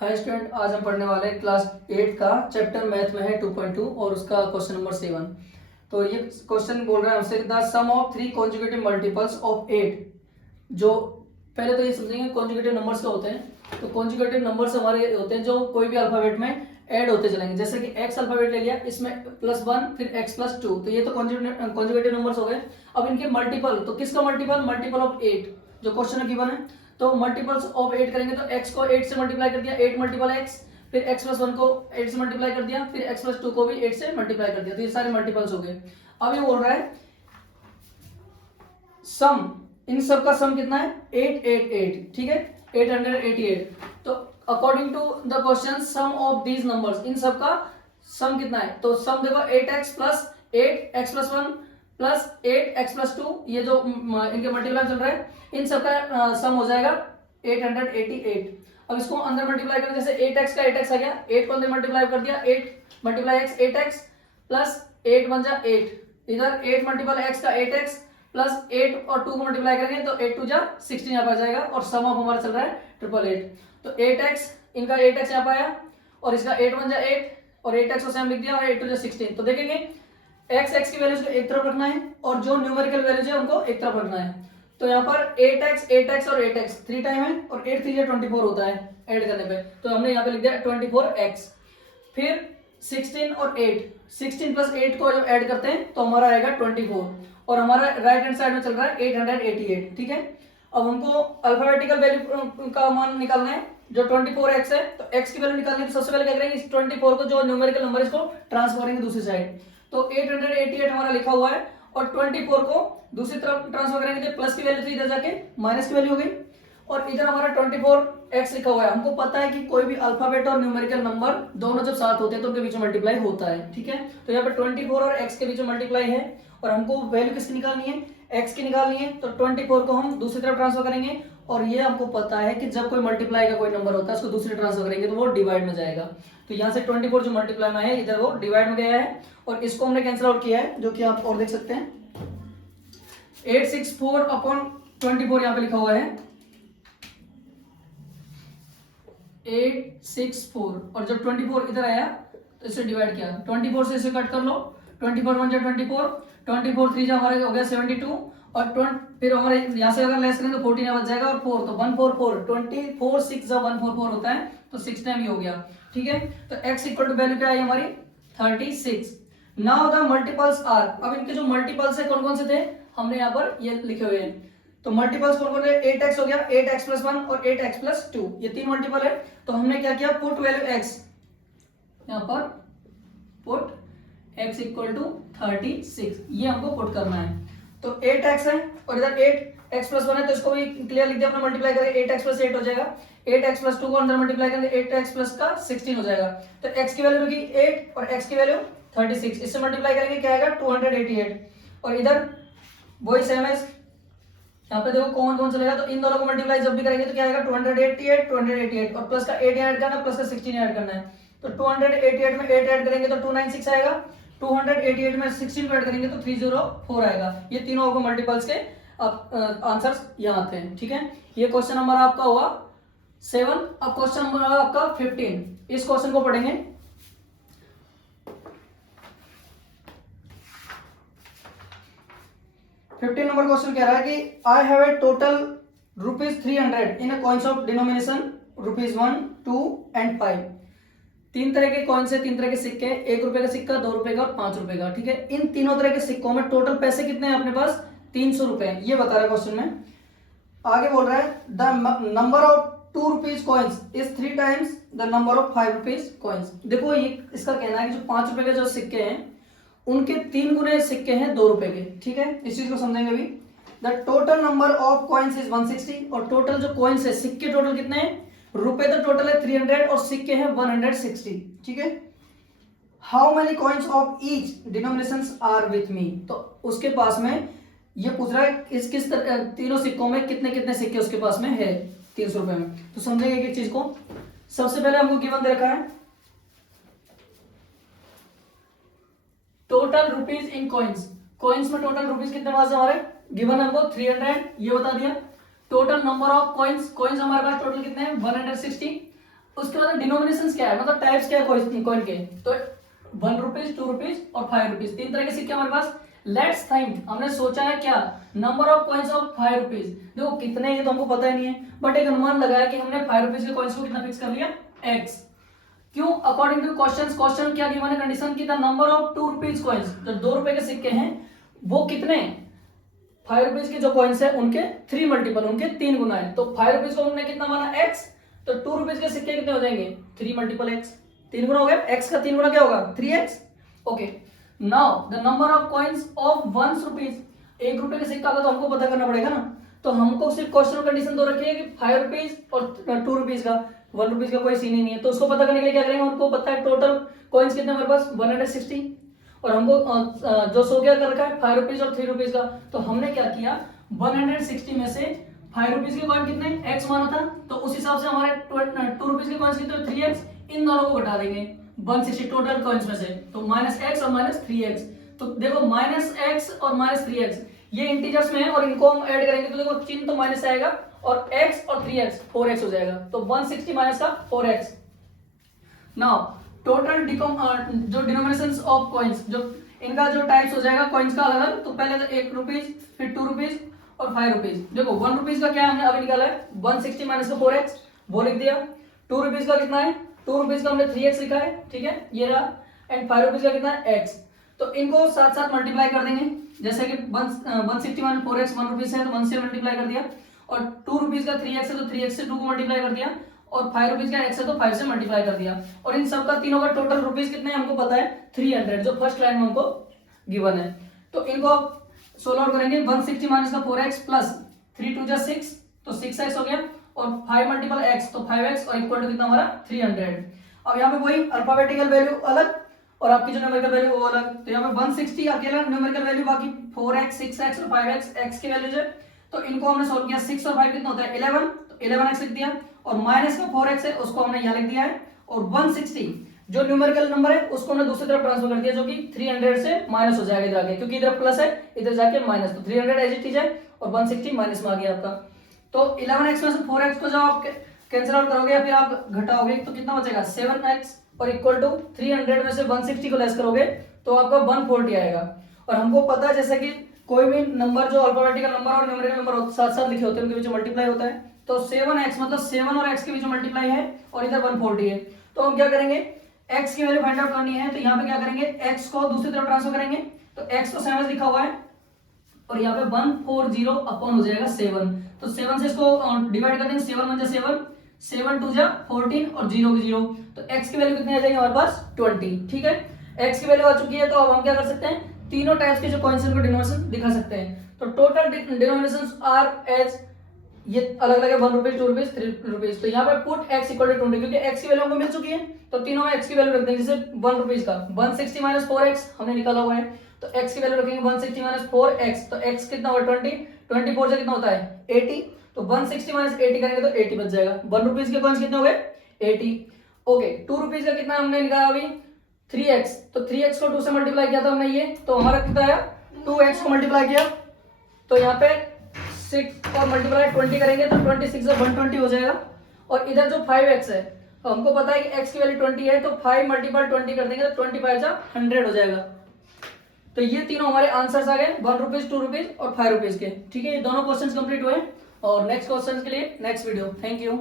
Hi student, आज हम पढ़ने वाले हैं क्लास 8 का चैप्टर मैथ में है 2.2 और उसका क्वेश्चन नंबर 7। तो ये क्वेश्चन बोल रहा है हमसे the sum of 3 conjugative multiples of 8। जो पहले तो ये समझेंगे कॉन्जुगेटिव नंबर्स क्या होते हैं। तो कॉन्जुगेटिव नंबर्स हमारे होते हैं जो कोई भी अल्फाबेट में ऐड होते चलेंगे। जैसे कि एक्स अल्फाबेट ले लिया, इसमें +1 फिर x+2, तो ये तो कॉन्जुगेटिव नंबर्स हो गए। अब इनके मल्टीपल, तो किसका मल्टीपल? मल्टीपल ऑफ 8 जो क्वेश्चन में गिवन है। तो मल्टीपल्स ऑफ 8 करेंगे तो x को 8 से मल्टीप्लाई कर दिया, 8 मल्टीपल x, फिर x+1 को 8 से मल्टीप्लाई कर दिया, फिर x+2 को भी 8 से मल्टीप्लाई कर दिया। तो ये सारे मल्टीपल्स हो गए। अब ये बोल रहा है सम, इन सब का सम कितना है? 888, ठीक है, 888। तो according to the question sum of these numbers, इन सब का सम कितना है? तो सम देखो 8x plus 8x+1 plus 8x+2, ये जो इनके मल्टीप्लाई चल रहा है, इन सब का सम हो जाएगा 888। अब इसको अंदर मल्टीप्लाई करें, जैसे 8x का 8x आ गया, 8 को अंदर मल्टीप्लाई कर दिया, 8 मल्टीप्लाई x 8x प्लस 8 बन जा 8, इधर 8 मल्टीपल x का 8x प्लस 8 और 2 को मल्टीप्लाई करेंगे तो 8 2 जा 16 यहाँ पर आ जाएगा। और सम ऑफ हमारा चल रहा है 888। तो 8x, इनका 8x यहाँ पर आया और इसका 8 बन जा 8 और 8x को सेम लिख दिया और 8 2 जा 16। तो देखेंगे x की वैल्यूज को एक तरफ रखना है और जो न्यूमेरिकल वैल्यूज है उनको एक तरफ रखना है। तो यहाँ पर 8x और 8x 3 टाइम है और 8 3 24 होता है ऐड करने पे। तो हमने यहाँ पे लिख दिया 24x। फिर 16 और 8, 16 प्लस 8 को जब ऐड करते हैं तो हमारा आएगा 24 और हमारा राइट हैंड साइड में चल रहा है 888, ठीक है। अब हमको अल्फाबेटिकल वैल्यू का मान निकालना है जो 24x है। तो x की वैल्यू निकालनी है तो सबसे पहले क्या करेंगे, इस 24 को जो न्यूमेरिकल नंबर इसको ट्रांसफर करेंगे दूसरी साइड। तो 888 हमारा लिखा हुआ है और 24 को दूसरी तरफ ट्रांसफर करेंगे तो प्लस की वैल्यू थी, इधर जाके माइनस की वैल्यू हो गई और इधर हमारा 24x लिखा हुआ है। हमको पता है कि कोई भी अल्फाबेट और न्यूमेरिकल नंबर दोनों जब साथ होते हैं तो उनके बीच में मल्टीप्लाई होता है, ठीक है। तो यहाँ पे 24 और x के बीच में मल्टीप्लाई है और हमको वैल्यू किसकी निकालनी है? x की निकालनी है। तो 24 को हम दूसरी तरफ ट्रांसफर करेंगे और ये हमको पता है कि जब कोई मल्टीप्लाई का कोई नंबर होता है उसको दूसरी ट्रांसफर करेंगे तो वो डिवाइड में जाएगा। तो यहाँ से 24 जो मल्टीप्लाई में है इधर वो डिवाइड में गया है और इसको हमने कैंसिल आउट किया है, जो कि आप और देख सकते हैं 864/24 यहाँ पे लिखा हुआ है 864 और जब 24 इधर आया तो इसे डिवाइड किया, 24 से इसे कट कर लो, 24 1 जा 24, 24 3 जा हमारा हो गया 72 और फिर हमारे यहाँ से अगर लेस करेंगे तो 14 बच जाएगा और 4 तो 144, 24 6 जा 144 होता है तो 6 टाइम ही हो गया, ठीक है। तो x इक्वल टू वैल्यू क्या आई हमारी 36। नाउ द मल्टीपल्स आर, अब इनके जो मल्टीपल्स है कौन कौन से थे हमने यहाँ पर ये लिखे हुए हैं। तो मल्टीपल्स कौन कौन है? 8x हो गया, 8x+1 और 8x+2, ये 3 मल्टीपल है। तो हमने क्या किया, पुट वैल्यू x, यहाँ पर पुट x इक्वल टू 36, ये हमको पुट करना है। तो 8x है और इधर 8x+1 है तो इसको भी क्लियर लिख दिया अपना, मल्टीप्लाई करेंगे 8x+8 हो जाएगा, 8x+2 को अंदर मल्टीप्लाई करेंगे 8x+16 हो जाएगा। तो x की वैल्यू होगी 8 और x की वैल्यू 36, इससे मल्टीप्लाई करेंगे क्या आएगा 288 और इधर वही सेम है। यहाँ पे देखो कौन कौन चलेगा, तो इन दोनों को मल्टीप्लाई जब भी करेंगे तो क्या आएगा 288 और प्लस का 8 ऐड करना है, प्लस का 16 ऐड करना है। तो 288 में 8 ऐड करेंगे तो 296 आएगा, 288 में 16 ऐड करेंगे तो 304 आएगा। ये तीनों आपको मल्टीपल्स के आंसर्स यहाँ आते हैं, ठीक है। ये क्वेश्चन नंबर आपका हुआ 7। अब क्वेश्चन नंबर आपका 15, इस क्वेश्चन को पढ़ेंगे। फिफ्टीन नंबर क्वेश्चन कह रहा है कि I have a total ₹300 in coins of denomination ₹1, 2 and 5। 3 तरह के कॉइन्स है, 3 तरह के सिक्के, 1 रुपए का सिक्का, 2 रुपए का और 5 रुपए का, ठीक है। इन तीनों तरह के सिक्कों में टोटल पैसे कितने हैं अपने पास? 300 रुपए, ये बता रहा है क्वेश्चन में। आगे बोल रहा है the number of ₹2 coins is 3 times the number of ₹5 coins. देखो ये इसका कहना है कि जो 5 रुपए के जो सिक्के हैं उनके 3 गुने सिक्के हैं 2 रुपए के, ठीक है। इस चीज को समझेंगे अभी। The total number of coins is 160 और टोटल जो कॉइन्स है, सिक्के टोटल कितने हैं? रुपए तो टोटल है 300 और सिक्के हैं 160, ठीक है। How many coins of each denominations are with me, तो उसके पास में ये पूछ रहा है इस किस तीनों सिक्कों में कितने कितने सिक्के उसके पास में है 300 रुपए में। तो समझेंगे एक चीज को। सबसे पहले हमको गिवन दे रखा है total rupees in coins, coins में टोटल रुपीज कितने पास है हमारे, गिवन हमको 300, ये बता दिया। Total number of coins, coins हमारे पास टोटल कितने हैं 160 उसके बाद डिनोमिनेशन क्या है, मतलब टाइप्स क्या है कॉइन के, तो 1 रुपीज, 2 रुपीज और 5 रुपीज, 3 तरह के सिक्के हमारे पास। लेट्स थिंक, हमने सोचा है क्या, number of coins of 5 rupees. देखो कितने हैं तो हमको पता ही नहीं है, बट एक अनुमान लगाया कि हमने 5 रुपीज के कॉइन्स को कितना फिक्स कर लिया, x। क्यों, अकॉर्डिंग टू क्वेश्चन क्या गिवन है, कंडीशन की the number of 2 rupees coins, जो 2 रुपए के सिक्के हैं वो कितने, 5 रुपीज के जो कॉइन्स है उनके 3 मल्टीपल, उनके 3 गुना है। तो 5 रुपीज को हमने कितना माना, x, तो 2 रुपीज के सिक्के कितने हो जाएंगे, 3 मल्टीपल x, 3 गुना हो गया, x का 3 गुना क्या होगा, 3x। Okay, now the number of coins of 1 rupees, 1 रुपए के सिक्का का तो हमको पता करना पड़ेगा ना, तो हमको सिर्फ क्वेश्चन कंडीशन दो रखी है कि 5 रुपीज और 2 रुपीज का, 1 रुपीज का कोई सीन ही नहीं है, तो उसको पता करने के लिए क्या करेंगे, उनको पता है टोटल कॉइन्स कितने हमारे पास 160, और हमको जो सो क्या कर रखा है 5 रुपीज और 3 रुपीज का, तो हमने क्या किया 160 में से 5 रुपीज के कॉइन कितने, x माना था, तो उस हिसाब से हमारे 2 रुपीज के कॉइन्स कितने 3x, इन दोनों को घटा देंगे 160 टोटल कॉइन्स में से, तो -x और -3x। तो देखो -x और -3x ये इंटीजर्स में है और इनको हम ऐड करेंगे तो देखो चिन्ह तो माइनस आएगा और x और 3x 4x हो जाएगा, तो 160 माइनस का 4x। नाउ टोटल जो डिनोमिनेशंस ऑफ कॉइन्स, जो इनका जो टाइप्स हो जाएगा कॉइन्स का अलग अलग, तो पहले तो 1 रुपीज, फिर 2 रुपीज और 5 रुपीज। देखो 1 रुपीज का क्या हमने अभी निकाला है, 160 माइनस का 4x, वो लिख दिया। 2 रुपीज का कितना है, 2 रुपीज का हमने 3x लिखा है, ठीक है ये रहा, एंड 5 रुपीज का कितना है x। तो इनको साथ साथ मल्टीप्लाई कर देंगे, जैसे कि 160 माइनस 4x 1 रुपीज है तो 1 से मल्टीप्लाई कर दिया, और 2 रुपीज का 3x है तो 3x से 2 को मल्टीप्लाई कर दिया, और 5 रुपीज का x है तो 5 से मल्टीप्लाई कर दिया, और इन सबका तीनों का टोटल रुपीज कितने हमको पता है 300, जो फर्स्ट लाइन में हमको गिवन है। तो इनको आप सोल्व आउट करेंगे, 160 माइनस का 4x प्लस 3 2 6, तो 6x हो गया, और 5 मल्टीपल x तो 5x, और इक्वल टू कितना हमारा 300। अब यहाँ पे वही अल्फाबेटिकल वैल्यू अलग और आपकी जो न्यूमेरिकल वैल्यू वो अलग, तो यहाँ पे 160 अकेला न्यूमेरिकल वैल्यू, बाकी 4x 6x और 5x x की वैल्यूज है, तो इनको हमने सॉल्व किया। 6 और 5 कितना होता है 11, तो 11x लिख दिया, और माइनस का 4x है उसको हमने यहाँ लिख दिया है, और 160 जो न्यूमेरिकल नंबर है उसको हमने दूसरी तरफ ट्रांसफर कर दिया, जो कि 300 से माइनस हो जाएगा इधर आके, क्योंकि इधर प्लस है इधर जाके माइनस, तो 300 एज इट इज है और 160 माइनस में आ गया आपका। तो 11x में से 4x को जब आप कैंसिल आउट करोगे या फिर आप घटाओगे तो कितना बचेगा 7x, और इक्वल टू 300 में से 160 को लेस करोगे तो आपका 140 आएगा। और हमको पता है जैसे कि कोई भी नंबर जो अल्फाबेटिकल नंबर और न्यूमेरिकल नंबर साथ साथ लिखे होते हैं उनके बीच मल्टीप्लाई होता है, तो 7x मतलब 7 और x के बीच मल्टीप्लाई है और इधर 140 है, तो हम क्या करेंगे x की वैल्यू फाइंड आउट करनी है, तो यहाँ पे क्या करेंगे x को दूसरी तरफ ट्रांसफर करेंगे, तो x को 7 लिखा हुआ है और यहाँ पे 140 अपॉन हो जाएगा 7, तो 7 से इसको डिवाइड कर देंगे, 7 1 7, 7 2 14 और 0 की 0, तो x की वैल्यू कितनी आ जाएगी हमारे पास 20, ठीक है। x की वैल्यू आ चुकी है, तो अब हम क्या कर सकते हैं तीनों टाइप्स के जो कॉइन्स हैं उनको डिनोमिनेशन दिखा सकते हैं। तो टोटल डिनोमिनेशंस आर एज ये अलग अलग है, 1 रुपीज 2 रुपीज 3 रुपीज, तो यहाँ पे पुट x इक्वल टू 20, क्योंकि x की वैल्यू हमको मिल चुकी है तो तीनों में x की वैल्यू रख देंगे। जैसे 1 रुपीज का 160 माइनस 4x हमने निकाला हुआ है, तो x की वैल्यू रखेंगे 160 माइनस 4x, तो x कितना हुआ 20, 24 से कितना होता है 80, तो 160 माइनस 80 करेंगे तो 80 बच जाएगा। 1 रुपीज के कॉइन्स कितने हो गए 80। ओके 2 रुपीज का कितना हमने निकाला अभी 3x, तो 3x को 2 से मल्टीप्लाई किया था हमने ये, तो हमारा कितना आया 2x को मल्टीप्लाई किया, तो यहाँ पे 6 और मल्टीप्लाई 20 करेंगे तो 26 से 120 हो जाएगा, और इधर जो 5x है तो हमको पता है कि x की वैल्यू 20 है, तो 5 मल्टीपल 20 कर देंगे तो 25 जा 100 हो जाएगा। तो ये तीनों हमारे आंसर्स आ गए 1 रुपीज 2 रुपीज और 5 रुपीज के, ठीक है। ये दोनों क्वेश्चंस कंप्लीट हुए, और नेक्स्ट क्वेश्चन के लिए नेक्स्ट वीडियो। Thank you.